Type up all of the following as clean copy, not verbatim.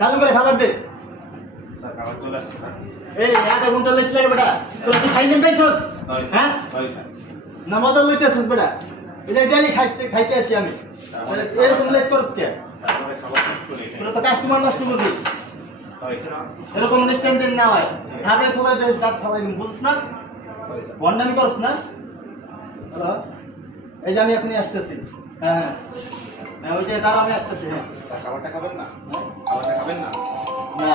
চালু করে খাবার দে। স্যার খাবার চলে আসছে স্যার। এই আধা ঘন্টা লেট লাগে বেটা। তোর কি খাইলেন পাইছ? সরি হ্যাঁ? Sorry sir. না মজা লইতেছিস বেটা। এটা ডেইলি খাইতে আসি আমি। এরকম লেট করছ কে? স্যার আমাদের খাবার ঠিক করে এখানে। তোরা তো কাস্টমার নষ্ট করবি। Sorry sir. এরকম স্ট্যান্ডার্ড না হয়। খাবে তোরা দাঁত খাওয়াই বুঝছ না? Sorry sir. বন্ডামি করছ না? হ্যালো। এই যে আমি এখনই আসতেছি। হ্যাঁ হ্যাঁ। হ্যাঁ ওই যে দাঁড়া আমি আসতেছি হ্যাঁ। স্যার খাবারটা খাবেন না? খাবারটা খাবেন না? না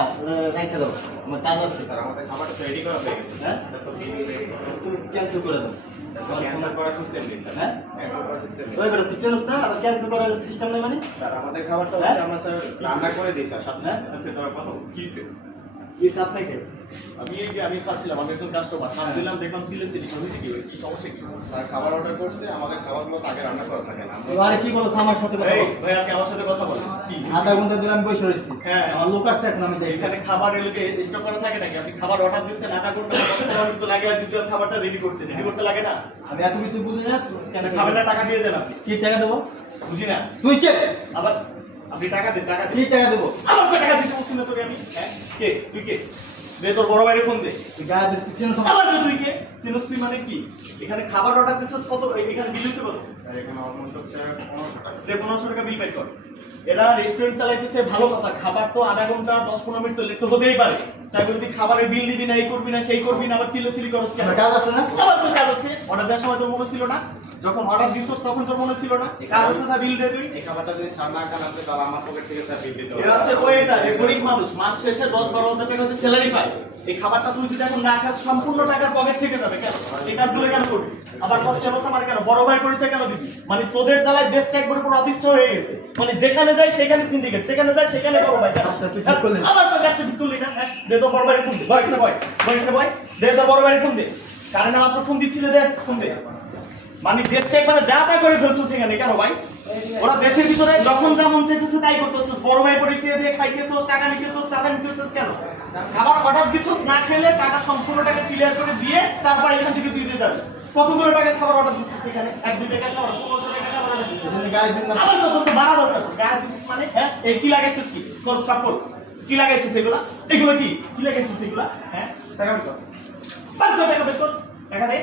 রাইখে দাও। আমার কাজ আছে। স্যার আমাদের খাবারটা তো রেডি করা হয়ে গেছে। হ্যাঁ? স্যার তো বিল রেডি করা। তুমি ক্যান্সেল করে দাও। ক্যান্সেল করার সিস্টেম নেই স্যার। হ্যাঁ? ক্যান্সেল করার সিস্টেম নেই। ওই বেটা তুই চেনস না আবার ক্যান্সেল করার সিস্টেম নেই মানে? স্যার আমাদের খাবারটা হ্যাঁ? হচ্ছে আমরা স্যার রান্না করে দিই স্যার সাথে হ্যাঁ? সাথে। আচ্ছা তোমার কথা কি হইছে? কি সাপ নাকি? আমি এই যে আমি খাচ্ছিলাম, আমি একজন কাস্টমার খাচ্ছিলাম, দেখলাম চিলি হয়েছে কি হয়েছে, কি সমস্যা কি? স্যার খাবার অর্ডার করছে, আমাদের খাবারগুলো তো আগে রান্না করা থাকে না। তো আরে কি বলো আমার সাথে কথা এই বলো। ভাই আপনি আমার সাথে কথা বলেন কি হইছে? আধা ঘন্টা ধরে আমি বসে রয়েছি। হ্যাঁ। আমার লোক আসছে এখন আমি যাই। এখানে খাবার এলাকে স্টক করা থাকে নাকি? আপনি খাবার অর্ডার দিচ্ছেন আধা ঘন্টা বা 10 মিনিট তো লাগে আছে খাবারটা রেডি করতে লাগে না? আমি এত কিছু বুঝি না। কেন খাবেন না? টাকা দিয়ে দেন আপনি। কি টাকা দেবো? বুঝি না। তুই কে? আবার আপনি টাকা দেন, টাকা কি দেন। টাকা দেবো? আমার তো টাকা দিতে বলছি না তোকে আমি। হ্যাঁ? কে? তুই কে? দে তোর বড় ভাইয়ের ফোন দে। তুই গায়ে দিস চিনস না? আবার তুই কে? চিনস তুই মানে কি? এখানে খাবার অর্ডার দিছিস কত? এখানে বিল হইছে কত? স্যার এখানে অলমোস্ট হচ্ছে 1500 টাকা। সে 1500 টাকা বিল পে কর। এরা রেস্টুরেন্ট চালাইতেছে ভালো কথা, খাবার তো আধা ঘন্টা 10-15 মিনিট তো লেট তো হতেই পারে। তাই বলে তুই খাবারের বিল দিবি না, এই করবি না, সেই করবি না, আবার চিল্লাচিল্লি করস কেন? আমার কাজ আছে না? আবার তোর কাজ আছে। অর্ডার দেওয়ার সময় তোর মনে ছিল না? যখন অর্ডার দিছস তখন তোর মনে ছিল না? কাজ আছে তা বিল দে তুই। এই খাবারটা যদি স্যার না খান আপনি তাহলে আমার পকেট থেকে স্যার বিল দিতে হবে। এরা হচ্ছে ওয়েটার, এই গরিব মানুষ মাস শেষে 10-12 হাজার টাকা দিয়ে স্যালারি পায়। এই খাবারটা তুই যদি এখন না খাস সম্পূর্ণ টাকার পকেট থেকে যাবে কেন? এই কাজগুলো কেন করবি? আবার কষ্ট বসে আমার কেন বড় ভাই পরিচয় কেন দিবি? মানে তোদের জ্বালায় দেশটা একবার পুরো অতিষ্ঠ হয়ে গেছে। মানে যেখানে যাই সেখানে সিন্ডিকেট, যেখানে যাই সেখানে বড় ভাই কেন? আচ্ছা, তুই ঠিক করলি না। আবার তোর কাছে ঠিক করলি না? হ্যাঁ? দে তোর বড় ভাইয়ের ফোন দে। বয় বয় বয় দে তোর বড় ভাইয়ের ফোন দে। কারণ মাত্র ফোন দিচ্ছিলে, দে ফোন দে। মানে দেশটা একবারে যা তা করে ফেলছো সেখানে কেন ভাই? ওরা দেশের ভিতরে যখন যেমন চাইতেছে তাই করতেছিস, বড় ভাই পরিচয় দিয়ে খাইতেছিস, টাকা নিতেছিস, টাকা নিতেছিস কেন? খাবার অর্ডার দিছিস, না খেলে টাকা সম্পূর্ণ টাকা ক্লিয়ার করে দিয়ে তারপর এখান থেকে তুই দিয়ে যাবে। কতগুলো টাকার খাবার অর্ডার দিছিস এখানে? 1-2 টাকার খাবার, 1500 টাকার খাবার অর্ডার দিছিস। তুমি গায়ে দিন না। আমার তো তোকে বাড়া দরকার। গায়ে দিছিস মানে হ্যাঁ? এই কি লাগাইছিস কি? তোর চাপড় কি লাগাইছিস এগুলা? এগুলো কি? কি লাগাইছিস এগুলা? হ্যাঁ? টাকা বের কর। টাকা বের কর। টাকা দে।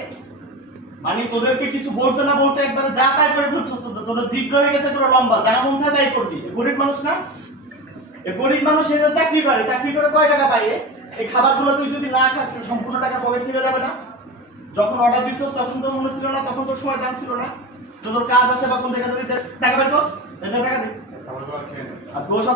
মানে তোদেরকে কিছু বলতে না বলতে একবারে যা তাই করে ফেলছিস। তোদের জিভ হয়ে গেছে তোরা লম্বা, যা মন চায় তাই করবি। গরিব মানুষ না? এই গরিব মানুষ এরা চাকরি করে, চাকরি করে কয় টাকা পায়? এই খাবারগুলো তুই যদি না খাস সম্পূর্ণ টাকা পকেট থেকে যাবে না? যখন অর্ডার দিছিস তখন তো মনে ছিল না, তখন তোর সময় দাম ছিল না। তোর কাজ আছে বা কোন জায়গা থেকে টাকা বের কর, টাকা দে। খাবারগুলো খেয়ে নেন। আর দোষ আছে